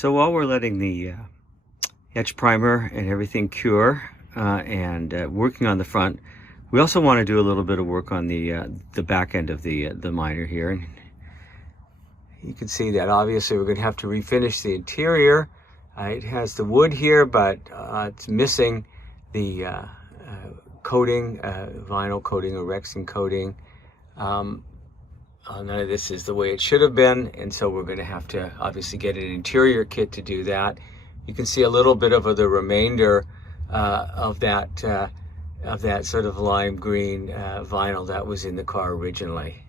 So while we're letting the etch primer and everything cure and working on the front, we also want to do a little bit of work on the back end of the miner here. And you can see that obviously we're going to have to refinish the interior. It has the wood here, but it's missing the coating, vinyl coating or Rexing coating. None of this is the way it should have been, and so we're going to have to obviously get an interior kit to do that. You can see a little bit of the remainder of that sort of lime green vinyl that was in the car originally.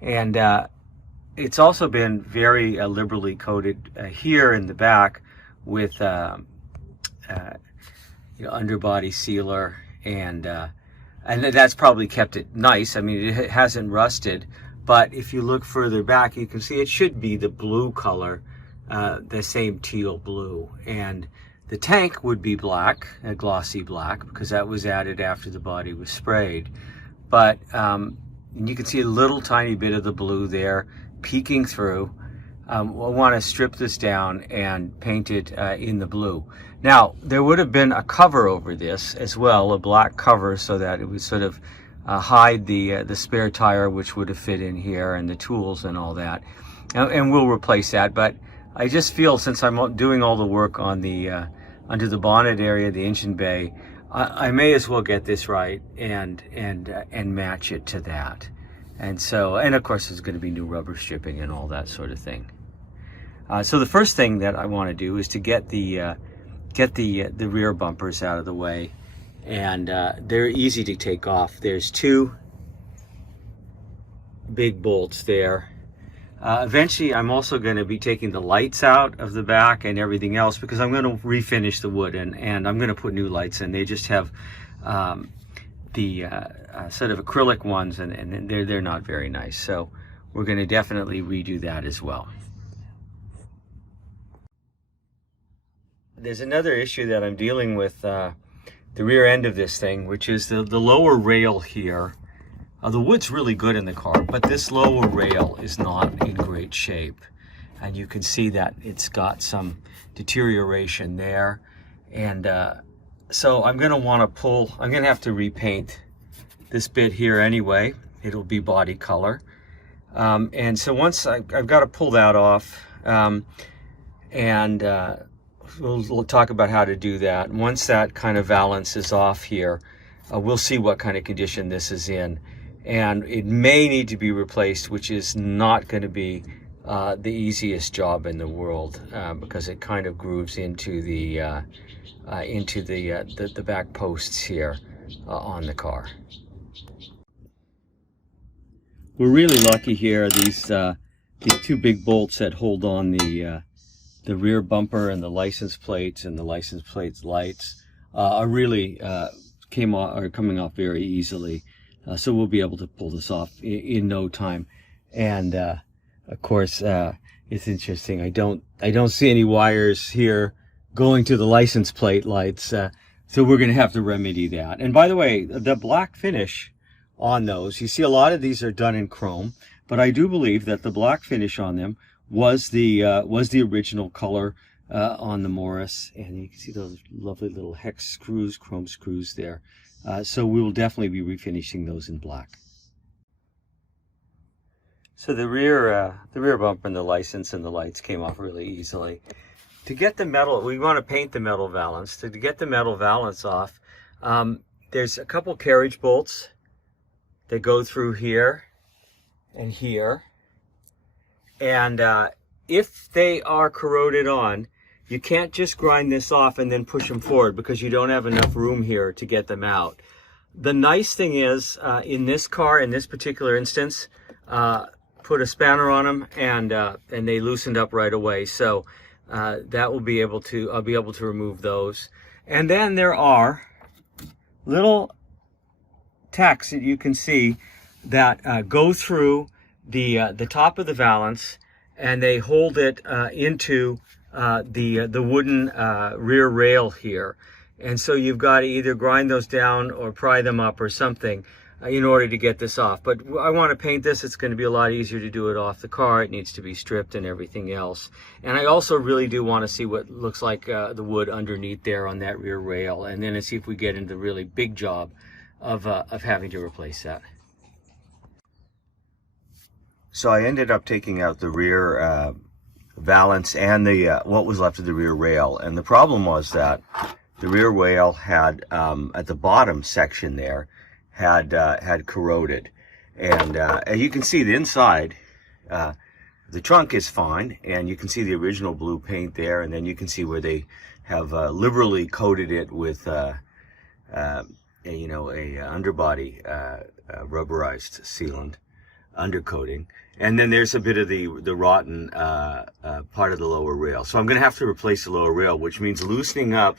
And it's also been very liberally coated here in the back with underbody sealer, and that's probably kept it nice. I mean, it hasn't rusted. But if you look further back, you can see it should be the blue color, the same teal blue. And the tank would be black, a glossy black, because that was added after the body was sprayed. But you can see a little tiny bit of the blue there peeking through. I want to strip this down and paint it in the blue. Now, there would have been a cover over this as well, a black cover, so that it would sort of hide the spare tire, which would have fit in here, and the tools and all that, and we'll replace that. But I just feel, since I'm doing all the work on the under the bonnet area, the engine bay, I may as well get this right and match it to that. And so, and of course, there's going to be new rubber stripping and all that sort of thing. So the first thing that I want to do is to get the rear bumpers out of the way. And they're easy to take off. There's two big bolts there. Eventually, I'm also going to be taking the lights out of the back and everything else, because I'm going to refinish the wood, and I'm going to put new lights in. They just have the sort of acrylic ones, and they're not very nice. So we're going to definitely redo that as well. There's another issue that I'm dealing with the rear end of this thing, which is the lower rail here. The wood's really good in the car, but this lower rail is not in great shape. And you can see that it's got some deterioration there. And so I'm going to want to I'm going to have to repaint this bit here anyway. It'll be body color. And so once I've got to pull that off, we'll talk about how to do that. Once that kind of valance is off here, we'll see what kind of condition this is in. And it may need to be replaced, which is not going to be the easiest job in the world, because it kind of grooves into the back posts here on the car. We're really lucky here. These two big bolts that hold on the rear bumper and the license plates and the license plates lights are really coming off very easily. So we'll be able to pull this off in no time. And of course, it's interesting. I don't see any wires here going to the license plate lights. So we're going to have to remedy that. And by the way, the black finish on those, you see a lot of these are done in chrome, but I do believe that the black finish on them was the original color on the Morris, and you can see those lovely little hex screws, chrome screws there. So we will definitely be refinishing those in black. So the rear bumper and the license and the lights came off really easily. To get the metal, we want to paint the metal valance. To get the metal valance off, there's a couple carriage bolts that go through here and here. And if they are corroded on, you can't just grind this off and then push them forward, because you don't have enough room here to get them out. The nice thing is, in this car, in this particular instance, put a spanner on them, and they loosened up right away. So that will be able to, I'll be able to remove those. And then there are little tacks that you can see that go through the top of the valance, and they hold it into the wooden rear rail here. And so you've got to either grind those down or pry them up or something. in order to get this off. But I want to paint this. It's going to be a lot easier to do it off the car. It needs to be stripped and everything else. And I also really do want to see what looks like the wood underneath there on that rear rail, and then to see if we get into the really big job of having to replace that. So I ended up taking out the rear valance and the what was left of the rear rail, and the problem was that the rear rail had at the bottom section there had corroded, and you can see the inside. The trunk is fine, and you can see the original blue paint there, and then you can see where they have liberally coated it with a underbody rubberized sealant undercoating, and then there's a bit of the rotten part of the lower rail. So I'm going to have to replace the lower rail, which means loosening up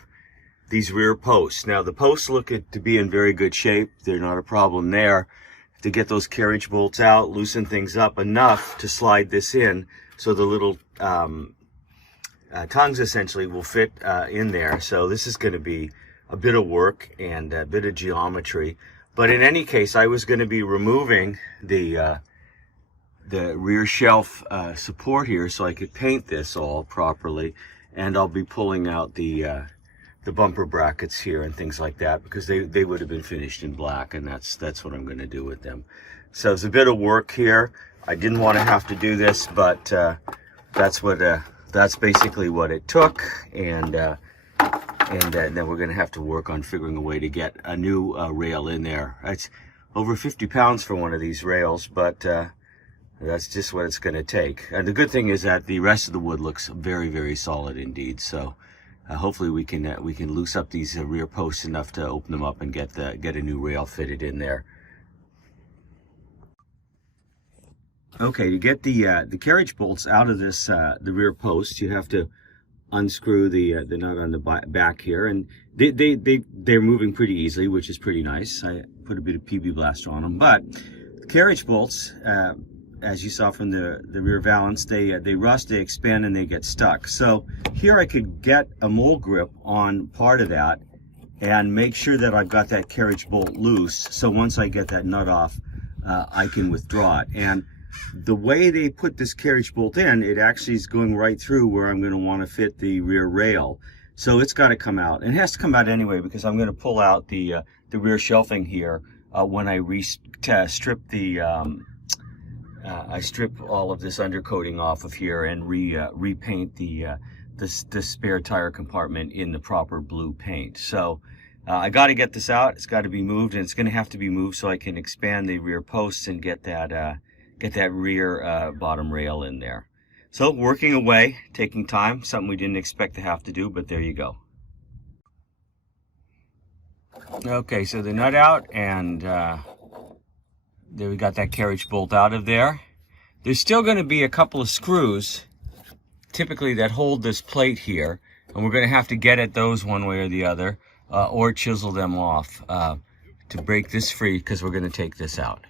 these rear posts. Now the posts look to be in very good shape. They're not a problem there. To get those carriage bolts out, loosen things up enough to slide this in so the little tongues essentially will fit in there. So this is going to be a bit of work and a bit of geometry. But in any case, I was going to be removing the rear shelf support here so I could paint this all properly, and I'll be pulling out the bumper brackets here and things like that, because they would have been finished in black, and that's what I'm going to do with them. So it's a bit of work here. I didn't want to have to do this, but that's basically what it took, and then we're going to have to work on figuring a way to get a new rail in there. It's over 50 pounds for one of these rails, but that's just what it's going to take. And the good thing is that the rest of the wood looks very, very solid indeed. So hopefully we can loose up these rear posts enough to open them up and get a new rail fitted in there. Okay, to get the carriage bolts out of this the rear post, you have to unscrew the nut on the back here, and they're moving pretty easily, which is pretty nice. I put a bit of PB Blaster on them, but the carriage bolts, as you saw from the rear valance, they rust, they expand, and they get stuck. So here I could get a mole grip on part of that and make sure that I've got that carriage bolt loose, so once I get that nut off, I can withdraw it. And the way they put this carriage bolt in, it actually is going right through where I'm going to want to fit the rear rail. So it's got to come out. And it has to come out anyway, because I'm going to pull out the rear shelving here when I strip I strip all of this undercoating off of here and repaint the spare tire compartment in the proper blue paint. So I got to get this out. It's got to be moved, and it's going to have to be moved so I can expand the rear posts and get that rear bottom rail in there. So working away, taking time, something we didn't expect to have to do, but there you go. Okay, so the nut out, and there we got that carriage bolt out of there. There's still going to be a couple of screws, typically, that hold this plate here, and we're going to have to get at those one way or the other, or chisel them off to break this free, because we're going to take this out.